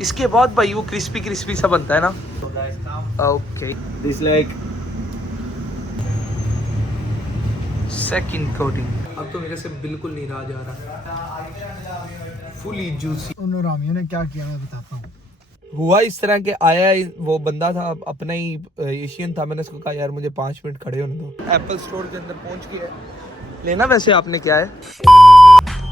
इसके बाद भाई वो क्रिस्पी क्रिस्पी सा बनता है ना। Okay this like second coating. अब तो मेरे से बिल्कुल नहीं रहा जा रहा, फुली जूसी। उन रामियों ने क्या किया मैं बताता हूँ। हुआ इस तरह के, आया वो बंदा था अपना ही एशियन था, मैंने उसको कहा यार मुझे 5 मिनट खड़े होने दो। एप्पल स्टोर के अंदर पहुंच गया है। लेना वैसे आपने क्या है।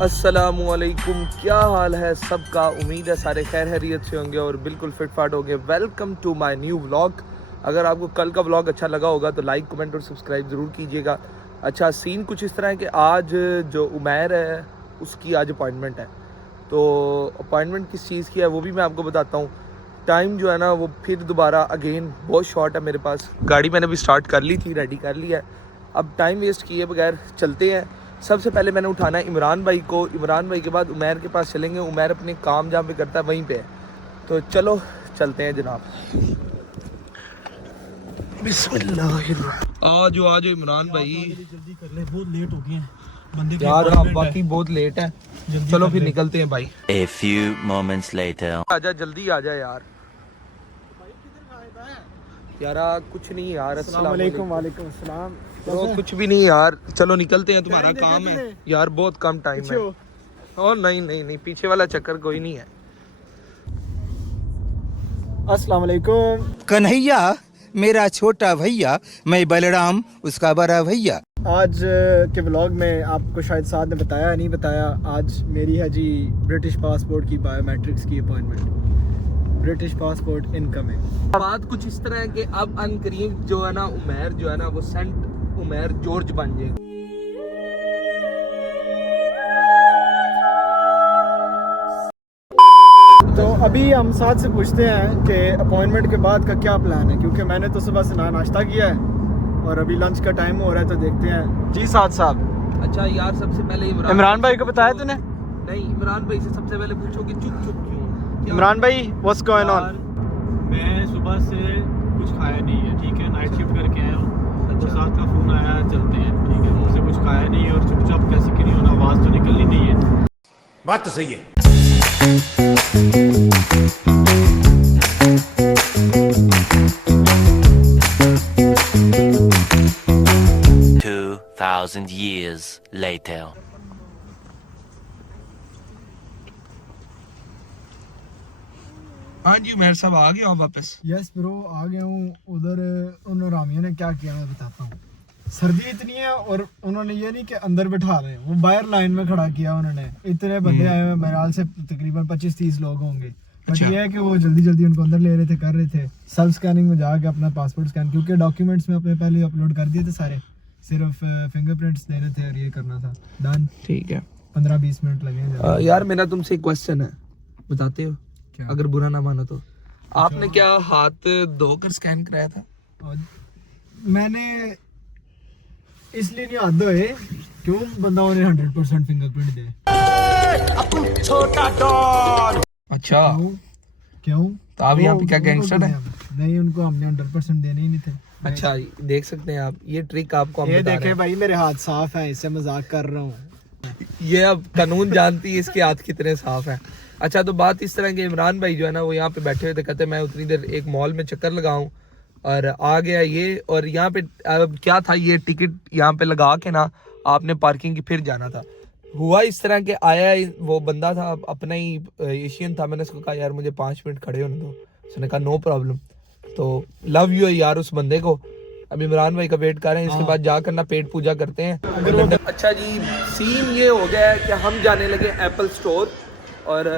अस्सलामुअलैकुम, क्या हाल है सबका। उम्मीद है सारे खैर खैरियत से होंगे और बिल्कुल फिट फाट होंगे। Welcome to my new vlog. अगर आपको कल का व्लॉग अच्छा लगा होगा तो लाइक कमेंट और सब्सक्राइब ज़रूर कीजिएगा। अच्छा सीन कुछ इस तरह है कि आज जो उमैर है उसकी आज अपॉइंटमेंट है। तो अपॉइंटमेंट किस चीज़ की है वो भी मैं आपको बताता हूँ। टाइम जो है ना वो फिर दोबारा अगेन बहुत शॉर्ट है मेरे पास। गाड़ी मैंने भी स्टार्ट कर ली थी, रेडी कर लिया है। अब टाइम वेस्ट किए बगैर चलते हैं। सबसे पहले मैंने उठाना है इमरान भाई को। इमरान भाई के बाद उमैर के पास चलेंगे। उमैर अपने काम जहाँ पे करता है वहीं पे है। तो चलो चलते हैं जनाब। बिस्मिल्लाह। आज इमरान भाई, जल्दी कर ले, बहुत लेट हो गए हैं बंदे यार आप बाकी बहुत लेट है। चलो फिर निकलते हैं भाई। A few moments later. आजा जल्दी आजा यार। यार कुछ नहीं यार। अस्सलाम वालेकुम। वालेकुम अस्सलाम। ब्रो कुछ भी नहीं यार, चलो निकलते हैं, तुम्हारा काम है यार, बहुत कम टाइम है। और नहीं पीछे वाला चक्कर कोई नहीं है। अस्सलाम वालेकुम। कन्हैया मेरा छोटा भैया, मैं बलराम उसका बड़ा भैया। आज के व्लॉग में आपको शायद साथ ने बताया नहीं बताया, आज मेरी है जी ब्रिटिश पासपोर्ट की बायोमेट्रिक्स की अपॉइंटमेंट। British passport incoming. बात कुछ इस तरह है कि अब अनकरीब जो है ना उमैर जो है ना वो सेंट उमैर जॉर्ज बन जाएगा। तो अभी हम साथ से पूछते हैं कि अपॉइंटमेंट के बाद का क्या प्लान है, क्योंकि मैंने तो सुबह से नाश्ता किया है और अभी लंच का टाइम हो रहा है। तो देखते हैं जी साथ साहब। अच्छा यार सबसे पहले इमरान भाई को बताया तूने? नहीं, इमरान भाई से सबसे पहले पूछो कि चुप चुप क्यों। इमरान भाई व्हाट्स गोइंग ऑन? मैं सुबह से कुछ खाया नहीं है, ठीक है, नाइट शिफ्ट करके आया हूँ। अच्छा। साथ का फ़ोन आया, चलते हैं, ठीक है, मुझसे कुछ खाया नहीं है और चुपचाप कैसे करी हो ना, आवाज़ तो निकलनी नहीं है। बात तो सही है। 2000 years later. हाँ जी उमैर साहब आ गए हो वापस? यस ब्रो आ गया हूँ। उधर उन रामियों ने क्या किया मैं बताता हूँ। सर्दी इतनी है और उन्होंने ये नहीं कि अंदर बिठा रहे हैं, वो बाहर लाइन में खड़ा किया उन्होंने। इतने बंदे आए हुए मेरे ख्याल से तकरीबन 25-30 लोग होंगे। बट ये है कि वो जल्दी जल्दी उनको अंदर ले रहे थे, कर रहे थे सेल्फ स्कैनिंग में जाके अपना पासपोर्ट स्कैन, क्योंकि डॉक्यूमेंट्स में अपने पहले अपलोड कर दिए थे सारे, सिर्फ फिंगरप्रिंट्स देने थे और ये करना था। डन, ठीक है। 15-20 मिनट लगे। यार मेरा तुमसे एक क्वेश्चन है, बताते हो? क्या? अगर बुरा ना मानो तो आपने क्या हाथ धोकर स्कैन कराया था? और मैंने इसलिए नहीं हाथ धोए क्यों बंदा उन्हें 100% फिंगरप्रिंट दे। अच्छा क्यों? तो आप यहाँ पे क्या गैंगस्टर है? नहीं, उनको हमने 100% देने ही नहीं थे। अच्छा देख सकते हैं आप, ये ट्रिक आपको हम ये बता रहे देखे हैं। भाई मेरे हाथ साफ है, इससे मजाक कर रहा हूँ। ये अब कानून जानती है इसके हाथ कितने साफ हैं। अच्छा तो बात इस तरह के, इमरान भाई जो है ना वो यहाँ पे बैठे हुए थे, कहते मैं उतनी देर एक मॉल में चक्कर लगाऊं और आ गया ये। और यहाँ पे अब क्या था, ये टिकट यहाँ पे लगा के ना आपने पार्किंग की फिर जाना था। हुआ इस तरह के, आया वो बंदा था अपना ही एशियन था, मैंने उसको कहा यार मुझे 5 मिनट खड़े होने दो। उसने कहा नो प्रॉब्लम। तो लव यू यार उस बंदे को। अब इमरान भाई का वेट कर रहे हैं, इसके बाद जाकर ना पेट पूजा करते हैं। अच्छा जी सीन ये हो गया है कि हम जाने लगे एप्पल स्टोर और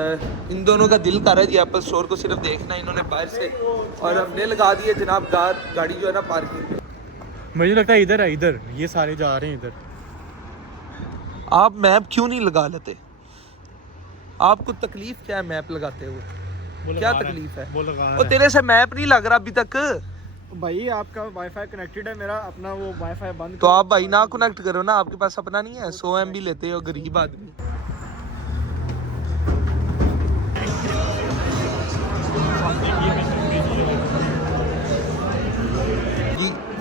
इन दोनों का दिल कर रहा है जी एप्पल स्टोर को सिर्फ देखना इन्होंने बाहर से, और हमने लगा दिए जनाब गाड़ी जो है ना पार्किंग में। मुझे लगता है इधर है, इधर ये सारे जा रहे हैं इधर। आप मैप क्यों नहीं लगा लेते? आपको तकलीफ क्या है मैप लगाते हुए? क्या तकलीफ है? वो लगाना वो तेरे से मैप नहीं लग रहा अभी तक। भाई आपका वाईफाई कनेक्टेड है, मेरा अपना वो वाईफाई बंद। तो आप भाई ना कनेक्ट करो ना, आपके पास अपना नहीं है। 100 MB लेते हो गरीब आदमी।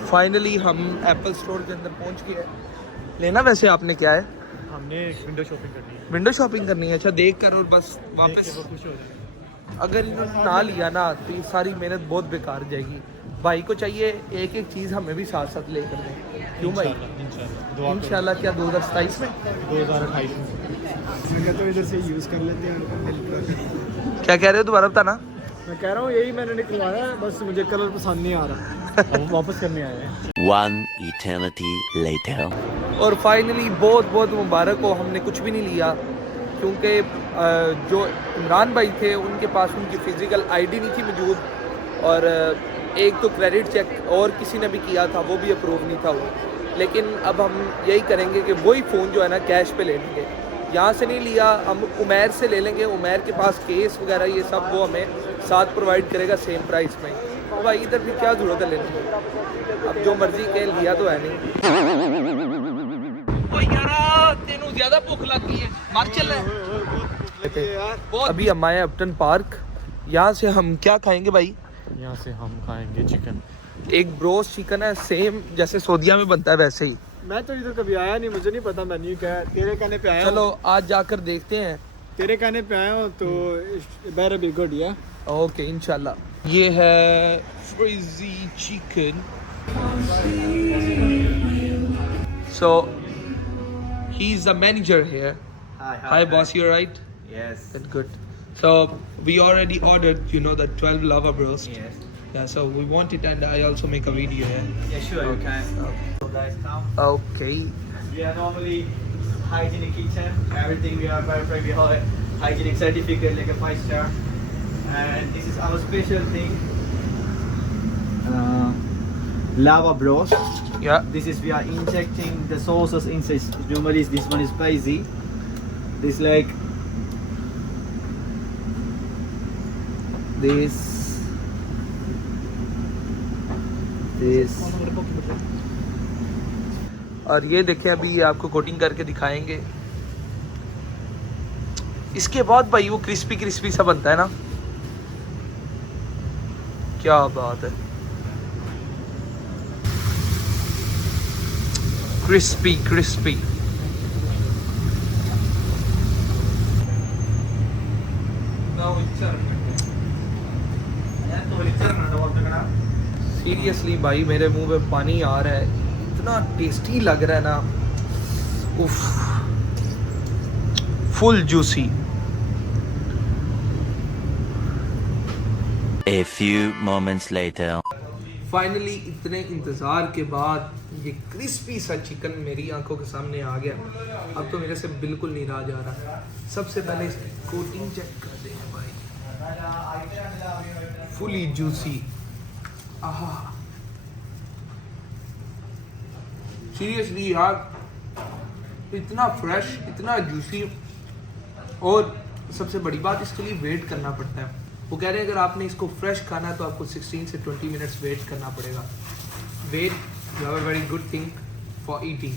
फाइनली हम एप्पल स्टोर के अंदर पहुंच गए। लेना वैसे आपने क्या है? हमने विंडो शॉपिंग करनी है। विंडो शॉपिंग करनी है? अच्छा देख कर और बस वापस। खुश हो जाए। अगर इन्होंने ना लिया ना तो ये सारी मेहनत बहुत बेकार जाएगी। भाई को चाहिए एक एक चीज़ हमें भी साथ साथ लेकर दें, क्यों भाई? इंशाल्लाह क्या 2027 में 2028 में मैं कहता हूँ इधर से यूज़ कर लेते हैं। क्या कह रहे हो दोबारा बताना? मैं कह रहा हूँ यही मैंने निकलवाया है, बस मुझे कलर पसंद नहीं आ रहा। अब वापस करने आए हैं। One eternity later. और फाइनली बहुत बहुत मुबारक हो, हमने कुछ भी नहीं लिया क्योंकि जो इमरान भाई थे उनके पास उनकी फ़िज़िकल आईडी नहीं थी मौजूद, और एक तो क्रेडिट चेक और किसी ने भी किया था वो भी अप्रूव नहीं था वो। लेकिन अब हम यही करेंगे कि वही फ़ोन जो है ना कैश पे ले लेंगे, यहाँ से नहीं लिया, हम उमैर से ले लेंगे। उमैर के पास केस वगैरह ये सब वो हमें साथ प्रोवाइड करेगा सेम प्राइस में। तो भाई इधर भी क्या ज़रूरत है लेने की, अब जो मर्जी के लिया तो है नहीं। ओ यार तेनू ज़्यादा भूख लगी है, मार चल अभी हम आए अपटन पार्क। यहाँ से हम क्या खाएंगे भाई? यहाँ से हम खाएंगे चिकन। एक ब्रोस्ट चिकन है, सेम जैसे सऊदीया में बनता है वैसे ही। मैं तो इधर कभी आया नहीं, मुझे नहीं पता मेन्यू क्या है। तेरे कहने पे आया चलो आज जाकर देखते हैं। तेरे कहने पे आया हूँ तो बेटर बी गुड या। ओके इंशाल्लाह। ये है frizzy chicken. So he's the manager here. Hi boss, you alright? Yes. That's good. So we already ordered, you know, the 12 lava roast. Yes. Yeah, so we want it and I also make a video. Yeah, sure, you can. So guys, come. Okay. We are normally hygienic kitchen. Everything we are perfect. We have a hygienic certificate like a 5-star. And this is our special thing. Lava broth. Yeah. This is we are injecting the sauces inside. Normally this one is spicy. This like this. और ये देखें अभी ये आपको coating करके दिखाएंगे। इसके बाद भाई वो क्रिस्पी क्रिस्पी सा बनता है ना, क्या बात है। Crispy crispy. सीरियसली भाई मेरे मुंह पे पानी आ रहा है, इतना टेस्टी लग रहा है ना। उफ, full juicy. A few moments later. Finally इतने इंतज़ार के बाद ये क्रिस्पी सा चिकन मेरी आंखों के सामने आ गया। अब तो मेरे से बिल्कुल नहीं रहा जा रहा। सबसे पहले इसकी कोटिंग चेक करते हैं भाई, फुली जूसी। आहा, सीरियसली यार इतना फ्रेश, इतना जूसी। और सबसे बड़ी बात, इसके लिए वेट करना पड़ता है। वो कह रहे हैं अगर आपने इसको फ्रेश खाना है तो आपको 16 से 20 मिनट्स वेट करना पड़ेगा। Wait you have a very good thing for eating.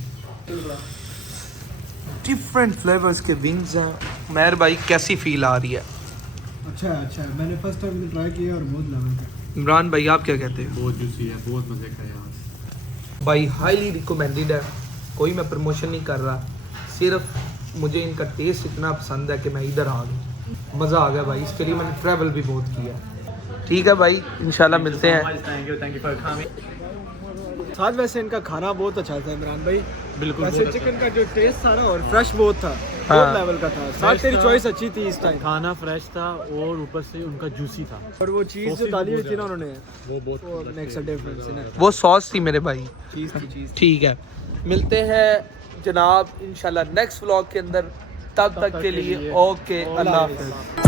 Different flavours के विंग्स हैं। मेहर भाई कैसी फील आ रही है? अच्छा है, मैंने फर्स्ट टाइम ट्राई किया और बहुत लेवल का। इमरान भाई आप क्या कहते हैं? बहुत जूसी है, बहुत मज़े का है यहाँ। भाई हाईली रिकमेंडेड है, कोई मैं प्रमोशन नहीं कर रहा, सिर्फ मुझे इनका टेस्ट इतना पसंद है कि मैं इधर आ गया। मज़ा आ गया भाई, इसके लिए मैंने ट्रैवल भी बहुत किया। ठीक है भाई, इंशाल्लाह मिलते हैं। Thank you for coming. साथ वैसे इनका खाना बहुत अच्छा था इमरान भाई। बिल्कुल, वैसे बहुत चिकन का जो टेस्ट था ना और फ्रेश बहुत था, हाँ। बहुत लेवल का था। साथ तेरी चॉइस अच्छी थी इस टाइम। खाना फ्रेश था और ऊपर से उनका जूसी था। और वो चीज़ जो डाली हुई थी ना उन्होंने, वो बहुत वो नेक्स्ट डिफरेंस है ना। वो सॉस थी मेरे भाई। चीज़ ठीक है, मिलते हैं जनाब इंशाल्लाह नेक्स्ट व्लॉग के अंदर। तब तक के लिए ओके, अल्लाह हाफ़िज़।